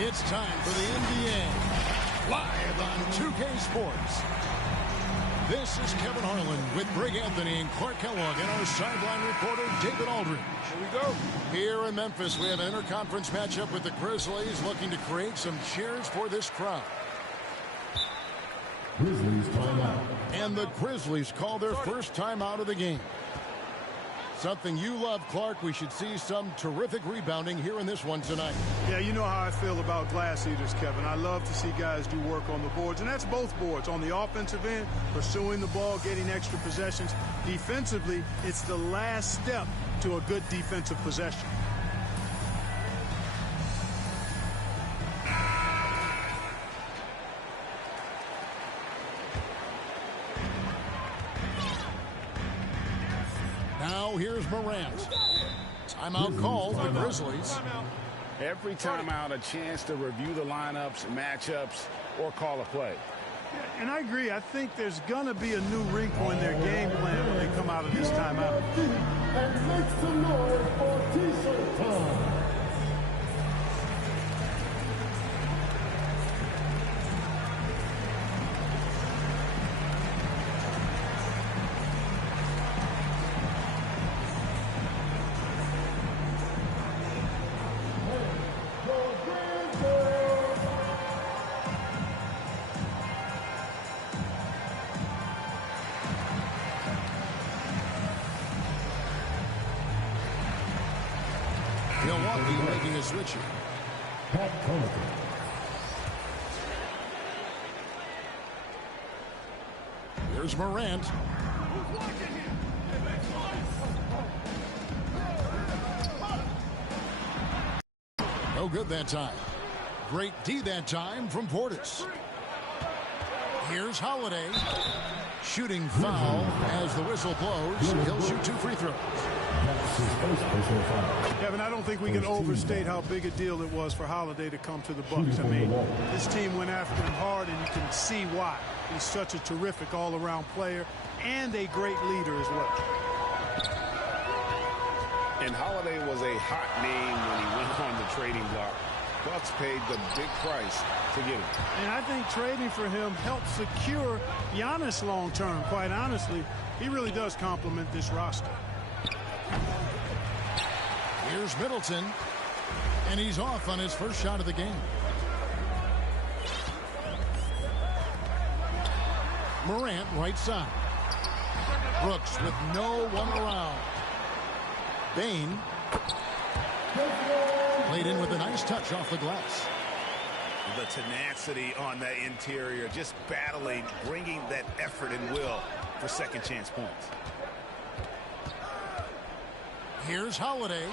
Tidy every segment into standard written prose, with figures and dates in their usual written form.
It's time for the NBA, live on 2K Sports. This is Kevin Harlan with Greg Anthony and Clark Kellogg and our sideline reporter, David Aldridge. Here we go. Here in Memphis, we have an interconference matchup with the Grizzlies looking to create some cheers for this crowd. Grizzlies timeout. And the Grizzlies call their first timeout of the game. Something you love, Clark. We should see some terrific rebounding here in this one tonight. Yeah, you know how I feel about glass eaters, Kevin. I love to see guys do work on the boards, and that's both boards. On the offensive end, pursuing the ball, getting extra possessions. Defensively, it's the last step to a good defensive possession. Now here's Morant. Timeout called the Grizzlies. Every timeout, a chance to review the lineups, matchups, or call a play. Yeah, and I agree. I think there's going to be a new wrinkle in their game plan when they come out of this timeout. And make some noise for T-shirt time. Milwaukee making a switch here. Pat Connaughton. Here's Morant. No good that time. Great D that time from Portis. Here's Holiday. Shooting foul as the whistle blows. He'll shoot 2 free throws. That's his first personal foul. Kevin, I don't think we can overstate how big a deal it was for Holiday to come to the Bucks. I mean, this team went after him hard, and you can see why. He's such a terrific all-around player and a great leader as well. And Holiday was a hot name when he went on the trading block. Bucks paid the big price to get him. And I think trading for him helped secure Giannis long-term. Quite honestly, he really does complement this roster. Here's Middleton, and he's off on his first shot of the game. Morant right side. Brooks with no one around. Bane played in with a nice touch off the glass. The tenacity on that interior, just battling, bringing that effort and will for second chance points. Here's Holiday.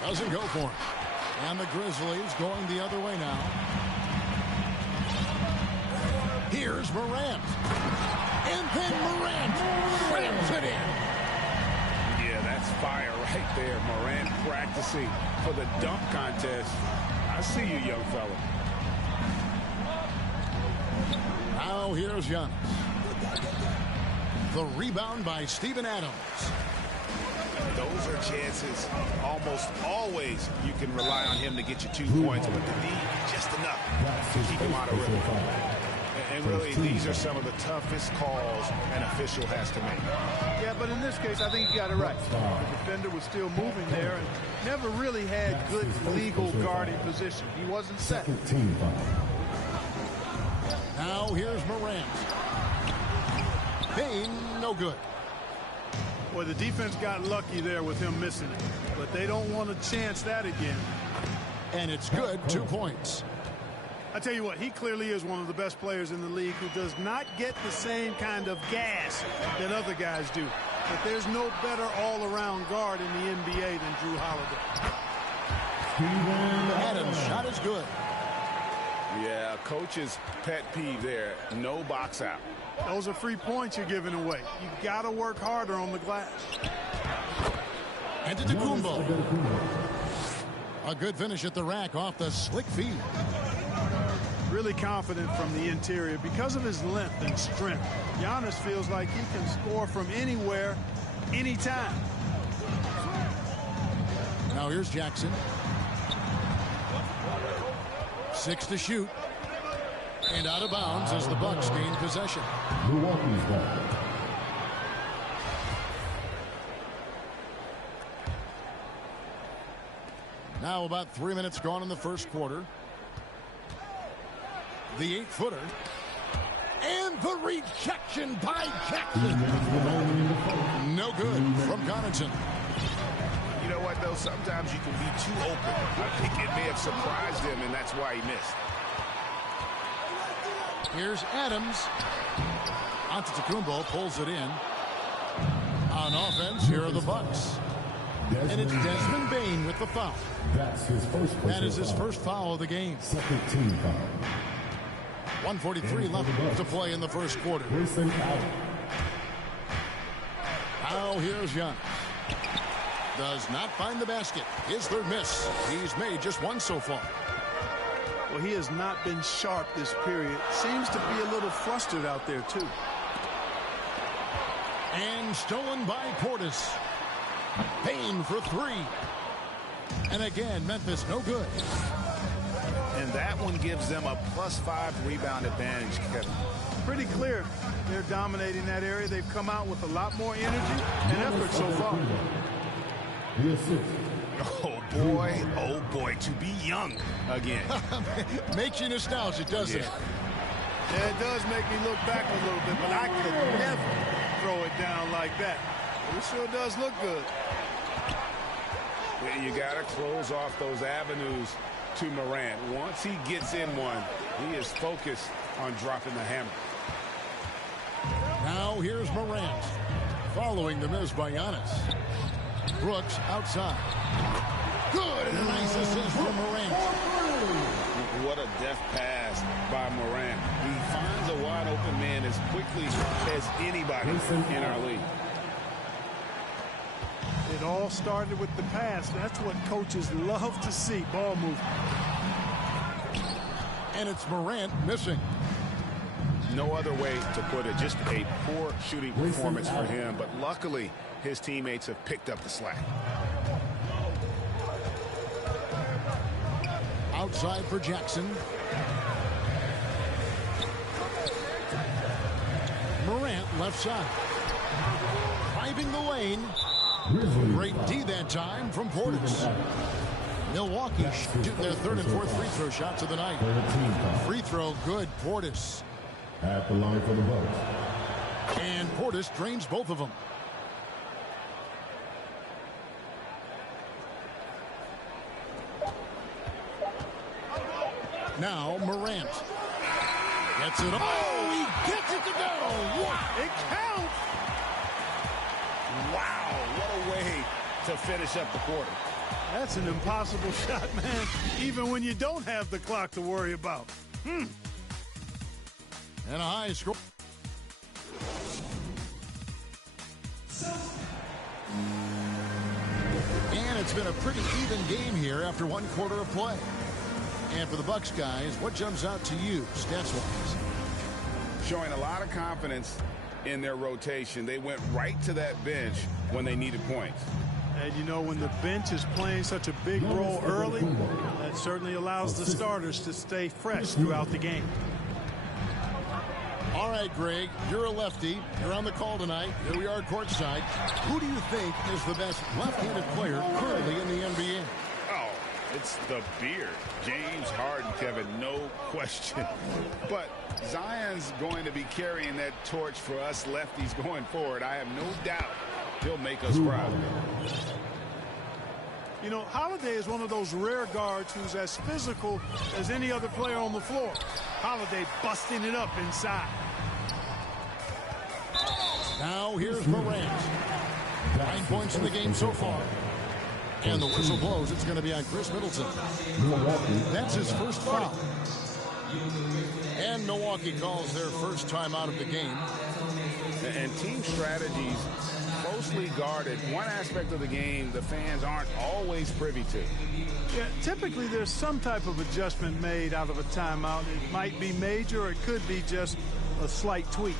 Doesn't go for it. And the Grizzlies going the other way now. Here's Morant. And then Morant slams it in. Yeah, that's fire right there. Morant practicing for the dunk contest. I see you, young fella. Now here's Giannis. The rebound by Steven Adams. Those are chances almost always you can rely on him to get you 2 points, but the need just enough to keep him out of rhythm. And really, these are some of the toughest calls an official has to make. Yeah, but in this case, I think he got it right. The defender was still moving there and never really had good legal guarding position. He wasn't set. Team foul. Now here's Morant. Bane, no good. Boy, the defense got lucky there with him missing it, but they don't want to chance that again. And it's good, 2 points. I tell you what, he clearly is one of the best players in the league who does not get the same kind of gas that other guys do. But there's no better all-around guard in the NBA than Drew Holiday. Adams' shot is good. Yeah, coach's pet peeve there. No box out. Those are free points you're giving away. You got to work harder on the glass. And to Antetokounmpo. A good finish at the rack off the slick feed. Really confident from the interior because of his length and strength. Giannis feels like he can score from anywhere, anytime. Now here's Jackson. 6 to shoot. And out of bounds as the Bucks gain possession. Milwaukee's ball. Now about 3 minutes gone in the first quarter. The 8-footer. And the rejection by Jackson. No good from Connaughton. You know what, though? Sometimes you can be too open. I think it may have surprised him, and that's why he missed. Here's Adams. Antetokounmpo pulls it in. On offense, here are the Bucks. And it's Desmond Bane with the foul. That's his first. That is his first foul of the game. Second team foul. 1:43 left to play in the first quarter. Grayson Allen. Now here's Giannis. Does not find the basket. His third miss. He's made just one so far. Well, he has not been sharp this period. Seems to be a little flustered out there, too. And stolen by Portis. Payne for 3. And again, Memphis no good. And that one gives them a +5 rebound advantage, Kevin. Pretty clear. They're dominating that area. They've come out with a lot more energy and effort so far. The assist. Oh boy, to be young again. Makes you nostalgic, doesn't it? Yeah, it does make me look back a little bit, but I could never throw it down like that. It sure does look good. Yeah, you got to close off those avenues to Morant. Once he gets in one, he is focused on dropping the hammer. Now here's Morant. Following the miss by Giannis. Brooks outside. Good, and a nice assist from Morant. What a deft pass by Morant. He finds a wide open man as quickly as anybody in our league. It all started with the pass. That's what coaches love to see, ball movement. And it's Morant missing. No other way to put it. Just a poor shooting performance for him, but luckily his teammates have picked up the slack. Outside for Jackson. Morant left side. Driving the lane. Great D that time from Portis. Milwaukee shooting their third and fourth free throw shots of the night. Free throw good, Portis. At the line for the Bucks. And Portis drains both of them. Now Morant. Gets it. Oh, he gets it to go. Wow. It counts. Wow, what a way to finish up the quarter. That's an impossible shot, man, even when you don't have the clock to worry about. And a high score. And it's been a pretty even game here after one quarter of play. And for the Bucks guys, what jumps out to you stats-wise? Showing a lot of confidence in their rotation. They went right to that bench when they needed points. And you know, when the bench is playing such a big role early, that certainly allows the starters to stay fresh throughout the game. All right, Greg, you're a lefty. You're on the call tonight. Here we are courtside. Who do you think is the best left-handed player currently in the NBA? Oh, it's the beard. James Harden, Kevin, no question. But Zion's going to be carrying that torch for us lefties going forward. I have no doubt he'll make us proud. You know, Holiday is one of those rare guards who's as physical as any other player on the floor. Holiday busting it up inside. Now here's Morant. 9 points in the game so far. And the whistle blows. It's going to be on Chris Middleton. That's his first foul. And Milwaukee calls their first time out of the game. And team strategies closely guarded. One aspect of the game the fans aren't always privy to. Yeah, typically there's some type of adjustment made out of a timeout. It might be major or it could be just a slight tweak.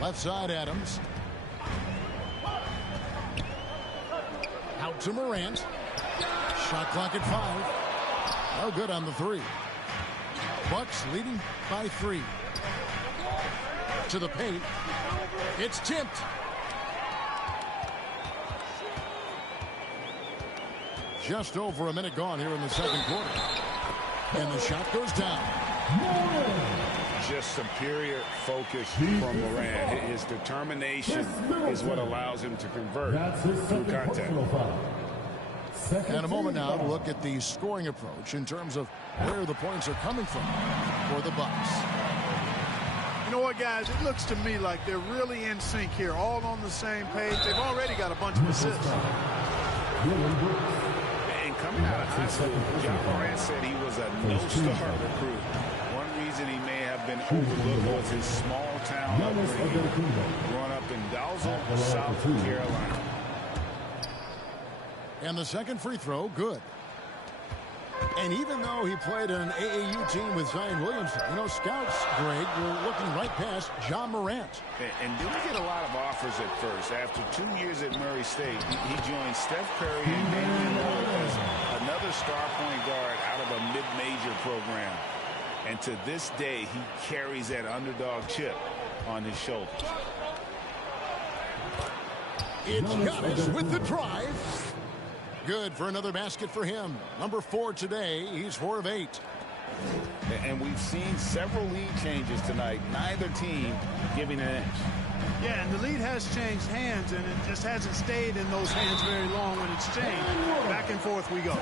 Left side, Adams. Out to Morant. Shot clock at 5. No good on the 3. Bucks leading by 3. To the paint. It's tipped. Just over a minute gone here in the second quarter. And the shot goes down. Just superior focus from Morant. His determination is what allows him to convert through contact. And a moment now to look at the scoring approach in terms of where the points are coming from for the Bucks. You know what, guys? It looks to me like they're really in sync here, all on the same page. They've already got a bunch of assists. And coming out of high school, John Morant said he was a no-star recruit. One reason he may have been overlooked was his small-town upbringing, growing up in Dalzell, South Carolina. And the second free throw, good. And even though he played on an AAU team with Zion Williamson, you know, scouts, Greg, were looking right past John Morant. And didn't get a lot of offers at first. After 2 years at Murray State, he joined Steph Curry and Damian Lillard as another star point guard out of a mid-major program. And to this day, he carries that underdog chip on his shoulders. It's Giannis with the drive. Good for another basket for him. Number 4 today. He's 4 of 8. And we've seen several lead changes tonight. Neither team giving an edge. Yeah, and the lead has changed hands, and it just hasn't stayed in those hands very long when it's changed. Back and forth we go.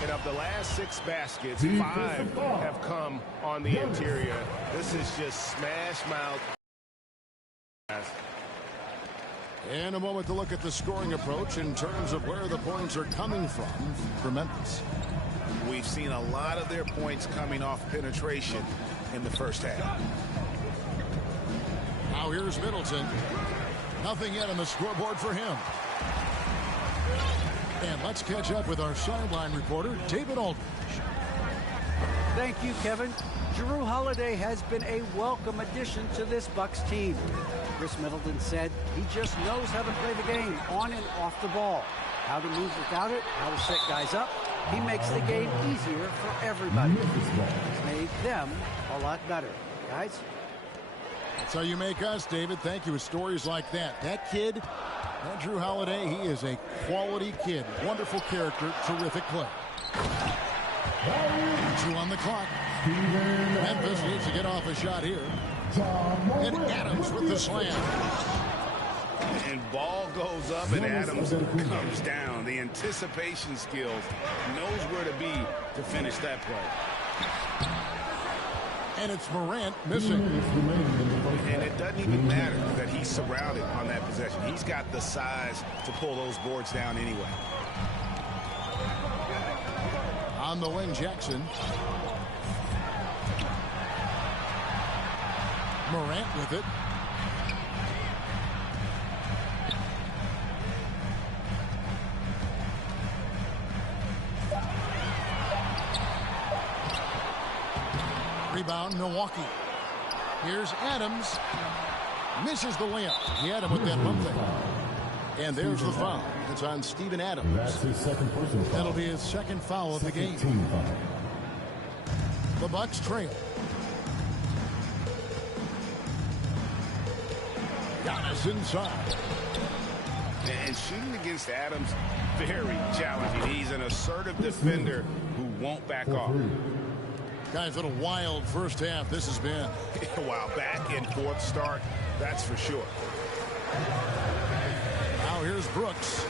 And of the last 6 baskets, 5 have come on the interior. This is just smash mouth. And a moment to look at the scoring approach in terms of where the points are coming from for Memphis. We've seen a lot of their points coming off penetration in the first half. Now here's Middleton. Nothing yet on the scoreboard for him. And let's catch up with our sideline reporter, David Aldridge. Thank you, Kevin. Jrue Holiday has been a welcome addition to this Bucks team. Chris Middleton said he just knows how to play the game on and off the ball, how to move without it, how to set guys up. He makes the game easier for everybody. He's made them a lot better. Guys? That's how you make us, David. Thank you. With stories like that. That kid, that Jrue Holiday, he is a quality kid. Wonderful character, terrific play. 2 on the clock. Memphis needs to get off a shot here. And Adams with the slam. And ball goes up and Adams comes down. The anticipation skills, knows where to be to finish that play. And it's Morant missing. And it doesn't even matter that he's surrounded on that possession. He's got the size to pull those boards down anyway. On the wing, Jackson. Morant with it. Rebound, Milwaukee. Here's Adams. Misses the layup. He had him with that one thing. And there's the foul. It's on Steven Adams. That's his second personal foul. That'll be his second foul of the game. Team foul. The Bucks trail. Giannis inside. And shooting against Adams, very challenging. He's an assertive defender who won't back off. Guys, what a wild first half this has been. Wow, back and forth start, that's for sure. Now here's Brooks.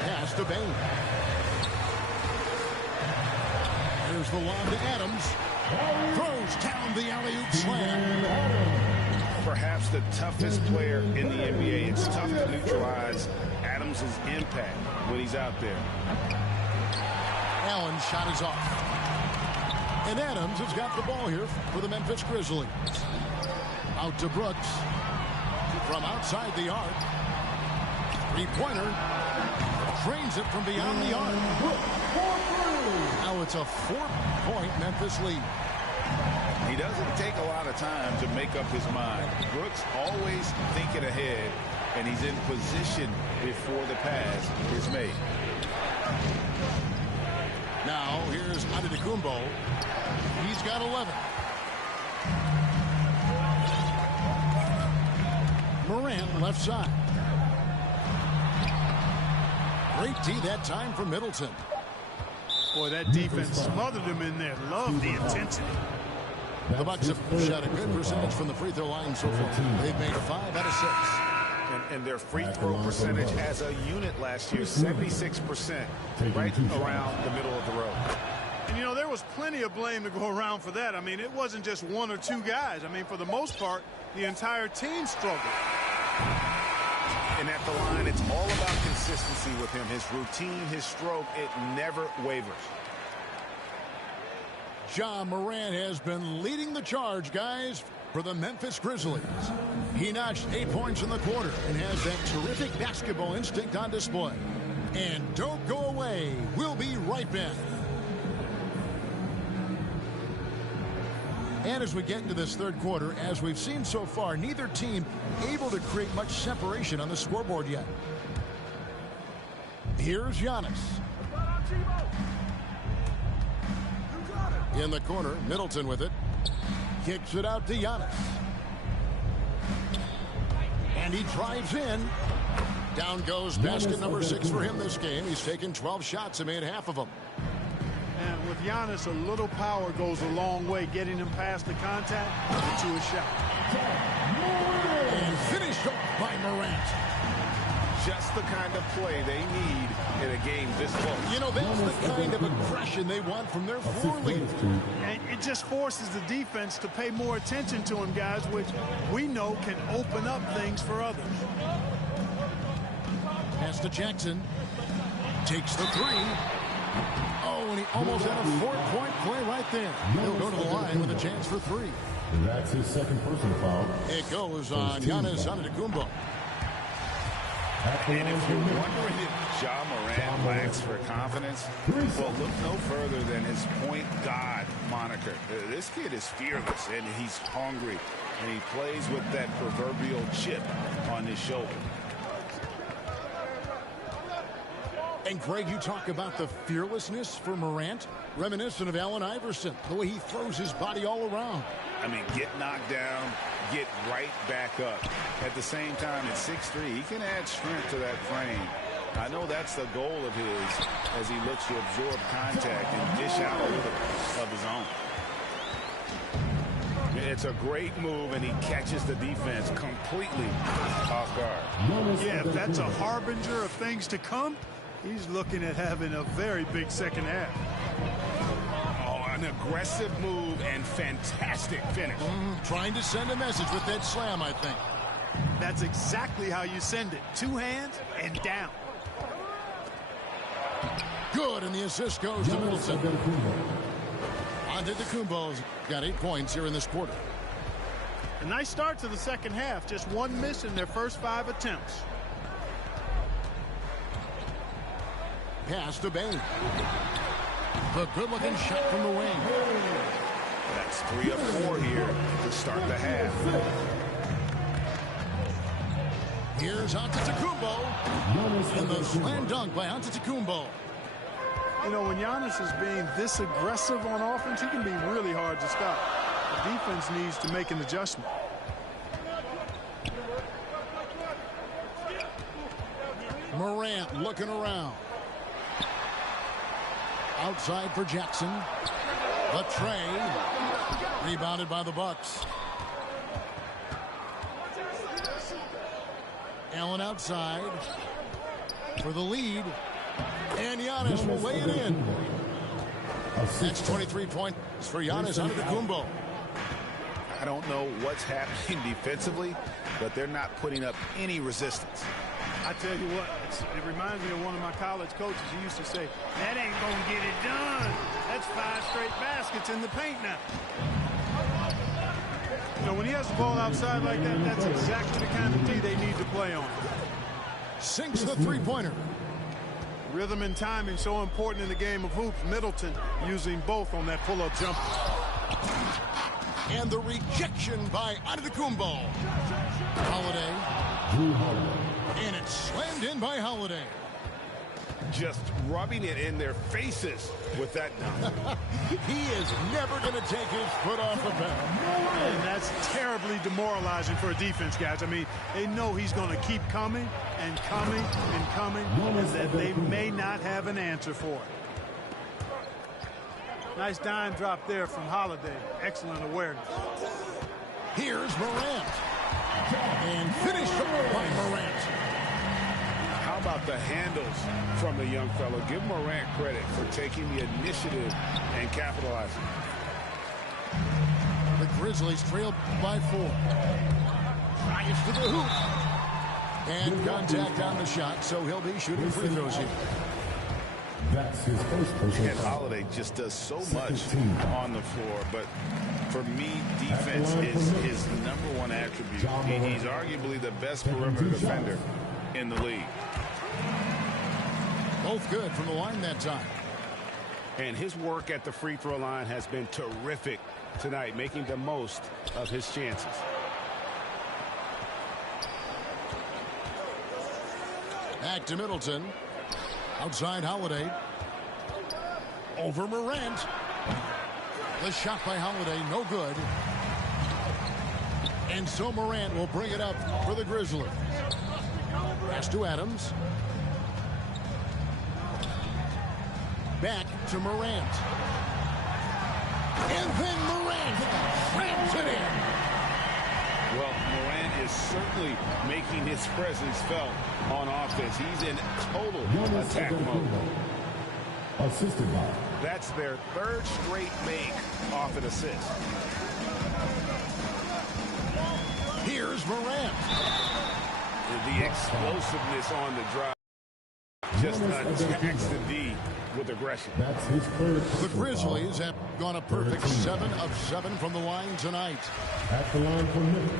Pass to Bain. Here's the lob to Adams. Throws down the alley-oop slam. Perhaps the toughest player in the NBA. It's tough to neutralize Adams' impact when he's out there. Allen's shot is off. And Adams has got the ball here for the Memphis Grizzlies. Out to Brooks. From outside the arc. Three-pointer. Trains it from beyond the arc. Now it's a 4-point Memphis lead. He doesn't take a lot of time to make up his mind. Brooks always thinking ahead, and he's in position before the pass is made. Now here's Antetokounmpo. He's got 11. Morant left side. Great D that time from Middleton. Boy, that defense smothered him in there. Love the intensity. The Bucks have shot a good percentage from the free throw line so far. They've made 5 out of 6. And their free throw percentage as a unit last year, 76%, right around the middle of the road. And, you know, there was plenty of blame to go around for that. I mean, it wasn't just one or two guys. I mean, for the most part, the entire team struggled. And at the line, it's all about consistency with him. His routine, his stroke, it never wavers. Ja Morant has been leading the charge, guys, for the Memphis Grizzlies. He notched 8 points in the quarter and has that terrific basketball instinct on display. And don't go away. We'll be right back. And as we get into this third quarter, as we've seen so far, neither team able to create much separation on the scoreboard yet. Here's Giannis. In the corner, Middleton with it. Kicks it out to Giannis. And he drives in. Down goes basket number 6 for him this game. He's taken 12 shots and made half of them. And with Giannis, a little power goes a long way, getting him past the contact to a shot. And finished off by Morant. Just the kind of play they need in a game this close. You know, that's the kind of aggression they want from their floor leader. And it just forces the defense to pay more attention to him, guys, which we know can open up things for others. Pass to Jackson. Takes the 3. Oh, and he almost had a 4-point play right there. He'll go to the line with a chance for 3. That's his second personal foul. It goes on Giannis Antetokounmpo. And if you're wondering if Ja Morant lacks for confidence, well, look no further than his point guard moniker. This kid is fearless, and he's hungry, and he plays with that proverbial chip on his shoulder. And, Greg, you talk about the fearlessness for Morant, reminiscent of Allen Iverson, the way he throws his body all around. I mean, get knocked down, get right back up. At the same time, at 6'3", he can add strength to that frame. I know that's the goal of his as he looks to absorb contact and dish out a little of his own. It's a great move, and he catches the defense completely off guard. Yeah, if that's a harbinger of things to come, he's looking at having a very big second half. An aggressive move and fantastic finish. Trying to send a message with that slam, I think. That's exactly how you send it. 2 hands and down. Good, and the assist goes to Middleton. Antetokounmpo's got 8 points here in this quarter. A nice start to the second half. Just 1 miss in their first 5 attempts. Pass to Bain. The good-looking shot from the wing. That's 3 of 4 here to start the half. Here's Antetokounmpo. And the slam dunk by Antetokounmpo. You know, when Giannis is being this aggressive on offense, he can be really hard to stop. The defense needs to make an adjustment. Morant looking around. Outside for Jackson. The tray. Rebounded by the Bucks. Allen outside for the lead. And Giannis will lay it in. That's 23 points for Giannis Antetokounmpo. I don't know what's happening defensively, but they're not putting up any resistance. I tell you what, it reminds me of one of my college coaches. He used to say, that ain't going to get it done. That's 5 straight baskets in the paint now. You know, when he has the ball outside like that, that's exactly the kind of D they need to play on. Sinks the three-pointer. Rhythm and timing so important in the game of hoops. Middleton using both on that pull-up jumper. And the rejection by Antetokounmpo. Holiday. And it's slammed in by Holiday. Just rubbing it in their faces with that dunk. He is never going to take his foot off the pedal. And that's terribly demoralizing for a defense, guys. I mean, they know he's going to keep coming and coming and coming, and that they may not have an answer for it. Nice dime drop there from Holiday. Excellent awareness. Here's Morant. And finished by Morant. How about the handles from the young fellow? Give Morant credit for taking the initiative and capitalizing. The Grizzlies trail by 4. Drives to the hoop. And contact on the shot, so he'll be shooting free throws here. That's his first And Holiday just does so much on the floor, but for me, defense is his #1 attribute. He's arguably the best perimeter defender in the league. Both good from the line that time. And his work at the free throw line has been terrific tonight, making the most of his chances. Back to Middleton. Outside Holiday. Over Morant. The shot by Holiday, no good. And so Morant will bring it up for the Grizzlies. Pass to Adams. Back to Morant. And then Morant slams it in. Well, Morant is certainly making his presence felt on offense. He's in total attack mode. Assisted by. That's their 3rd straight make off an assist. Here's Morant. The explosiveness on the drive just attacks the D with aggression. That's his first. The Grizzlies have gone a perfect 7 of 7 from the line tonight. At the line for minutes.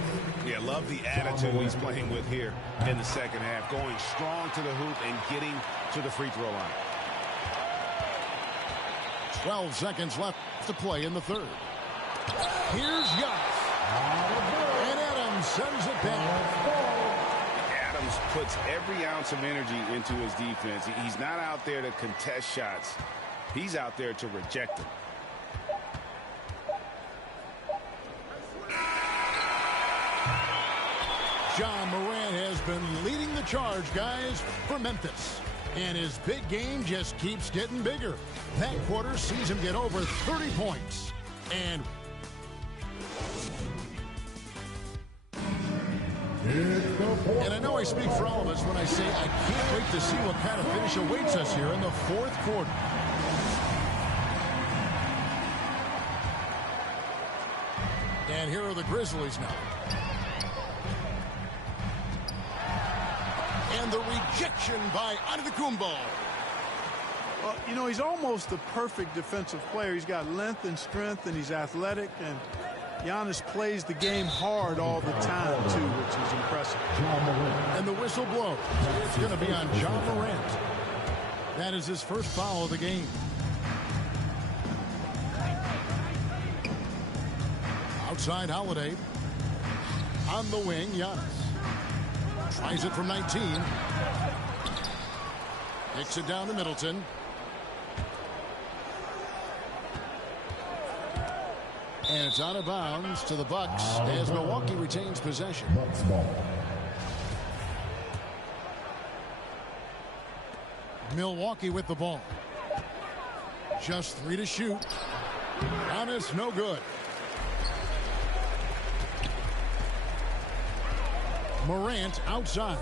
Yeah, love the attitude he's playing with here in the second half. Going strong to the hoop and getting to the free throw line. 12 seconds left to play in the third. Here's Giannis. And Adams sends it back. Adams puts every ounce of energy into his defense. He's not out there to contest shots. He's out there to reject them. Ja Morant has been leading the charge, guys, for Memphis. And his big game just keeps getting bigger. That quarter sees him get over 30 points. And I know I speak for all of us when I say I can't wait to see what kind of finish awaits us here in the fourth quarter. And here are the Grizzlies now. And the rejection by Antetokounmpo. Well, you know, he's almost the perfect defensive player. He's got length and strength, and he's athletic. And Giannis plays the game hard all the time, too, which is impressive. And the whistle blows. It's going to be on Ja Morant. That is his first foul of the game. Outside Holiday. On the wing, Giannis. Tries it from 19. Kicks it down to Middleton. And it's out of bounds to the Bucks as Milwaukee retains possession. Bucks ball. Milwaukee with the ball. Just 3 to shoot. Giannis, no good. Morant outside.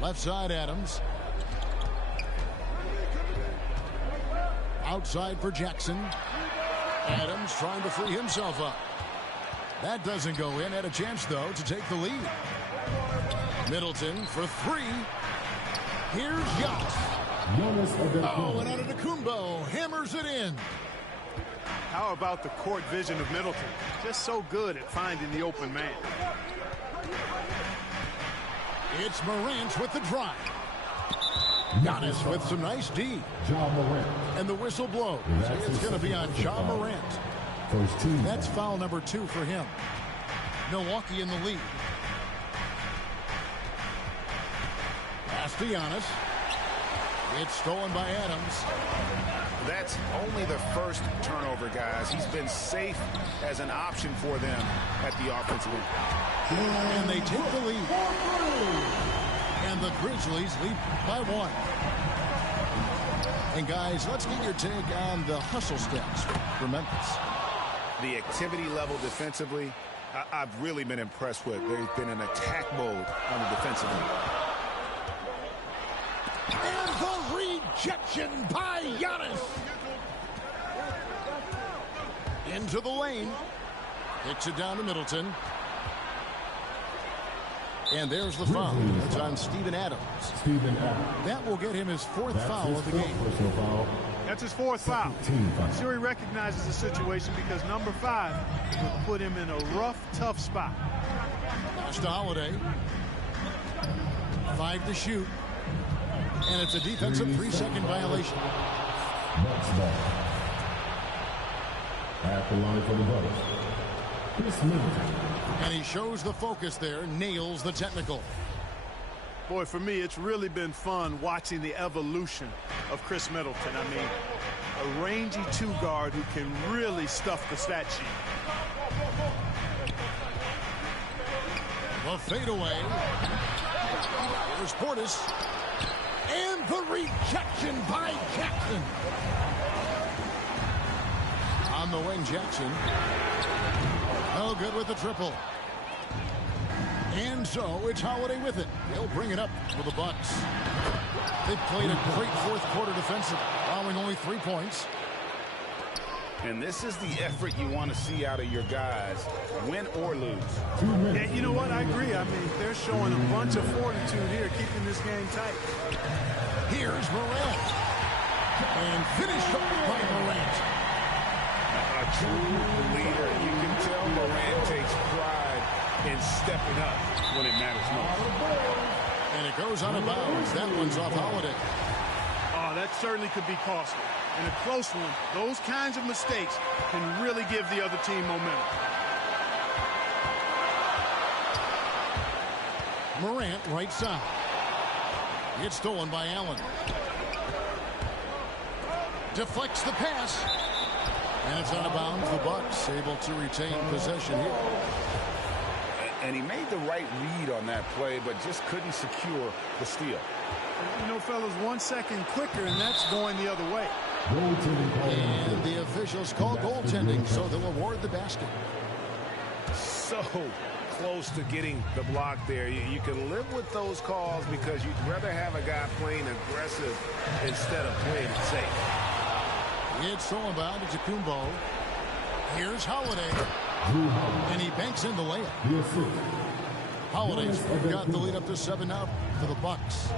Left side, Adams. Outside for Jackson. Adams trying to free himself up. That doesn't go in. Had a chance, though, to take the lead. Middleton for 3. Here's Giannis. Oh, and Antetokounmpo hammers it in. How about the court vision of Middleton? Just so good at finding the open man. It's Morant with the drive. Giannis with some nice D. And the whistle blows. It's going to be on Ja Morant. That's foul number 2 for him. Milwaukee in the lead. Pass to Giannis. It's stolen by Adams. That's only the first turnover, guys. He's been safe as an option for them at the offensive end. And they take the lead. And the Grizzlies lead by 1. And guys, let's get your take on the hustle stats for Memphis. The activity level defensively, I've really been impressed with. There's been an attack mode on the defensive end. And the rejection by Giannis. Into the lane. Kicks it down to Middleton. And there's the foul. It's on Steven Adams. That will get him his 4th foul of the game. That's his 4th foul. I'm sure he recognizes the situation because number 5 will put him in a rough, tough spot. Pass to Holiday. 5 to shoot. And it's a defensive 3-second violation. At the line for the Bucks. Chris Middleton. And he shows the focus there, nails the technical. Boy, for me, it's really been fun watching the evolution of Chris Middleton. I mean, a rangy 2 guard who can really stuff the stat sheet. The fadeaway. Here's Portis. And the rejection by Jackson. On the wing, Jackson. No good with the triple. And so it's Holiday with it. He'll bring it up for the Bucks. They've played a great 4th quarter defensive, allowing only 3 points. And this is the effort you want to see out of your guys, win or lose. Yeah, you know what? I agree. I mean, they're showing a bunch of fortitude here, keeping this game tight. Here's Morant. And finished up by Morant. A true leader. You can tell Morant takes pride in stepping up when it matters most. And it goes out of bounds. That one's off Holiday. Oh, that certainly could be costly. In a close one, those kinds of mistakes can really give the other team momentum. Morant right side. It's stolen by Allen. Deflects the pass. And it's out of bounds. The Bucks able to retain possession here. And he made the right read on that play, but just couldn't secure the steal. You know, fellas, 1 second quicker, and that's going the other way. And the officials call goaltending, so they'll award the basket. So close to getting the block there. You can live with those calls because you'd rather have a guy playing aggressive instead of playing it safe. It's stolen by Antetokounmpo. Here's Holiday. And he banks in the layup. Holiday's got the lead up to 7 now for the Bucks.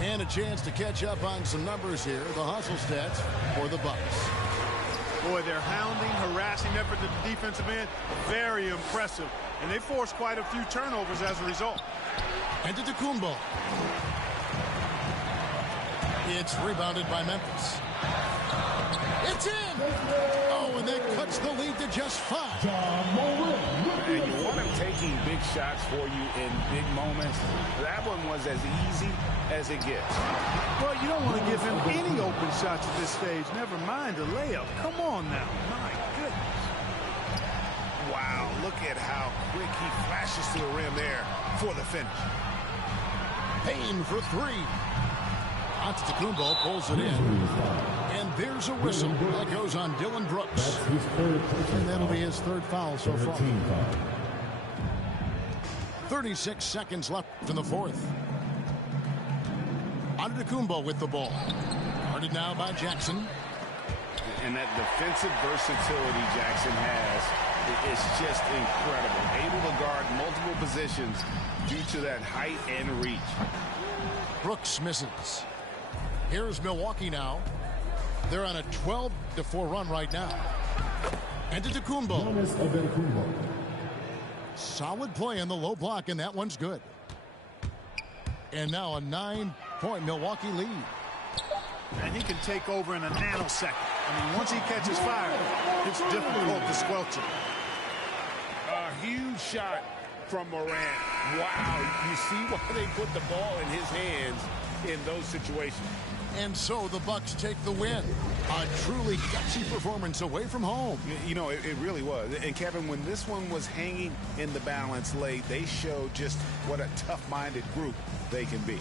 And a chance to catch up on some numbers here. The hustle stats for the Bucks. Boy, their hounding, harassing effort at the defensive end, very impressive. And they forced quite a few turnovers as a result. Antetokounmpo. It's rebounded by Memphis. It's in! Oh, and that cuts the lead to just 5. And you want him taking big shots for you in big moments. That one was as easy as it gets. Well, you don't want to give him any open shots at this stage. Never mind a layup. Come on now. My goodness. Wow, look at how quick he flashes to the rim there for the finish. Payne for three. Antetokounmpo pulls it in. And there's a whistle that goes on Dylan Brooks. And that'll be his third foul so far. 36 seconds left in the fourth. Antetokounmpo with the ball. Guarded now by Jackson. And that defensive versatility Jackson has is just incredible. Able to guard multiple positions due to that height and reach. Brooks misses. Here's Milwaukee now. They're on a 12-4 run right now. Antetokounmpo. Solid play in the low block, and that one's good. And now a 9-point Milwaukee lead. And he can take over in a nanosecond. I mean, once he catches fire, it's difficult to squelch it. A huge shot from Morant. Wow, you see why they put the ball in his hands in those situations. And so the Bucks take the win. A truly gutsy performance away from home. You know, it really was. And Kevin, when this one was hanging in the balance late, they showed just what a tough-minded group they can be.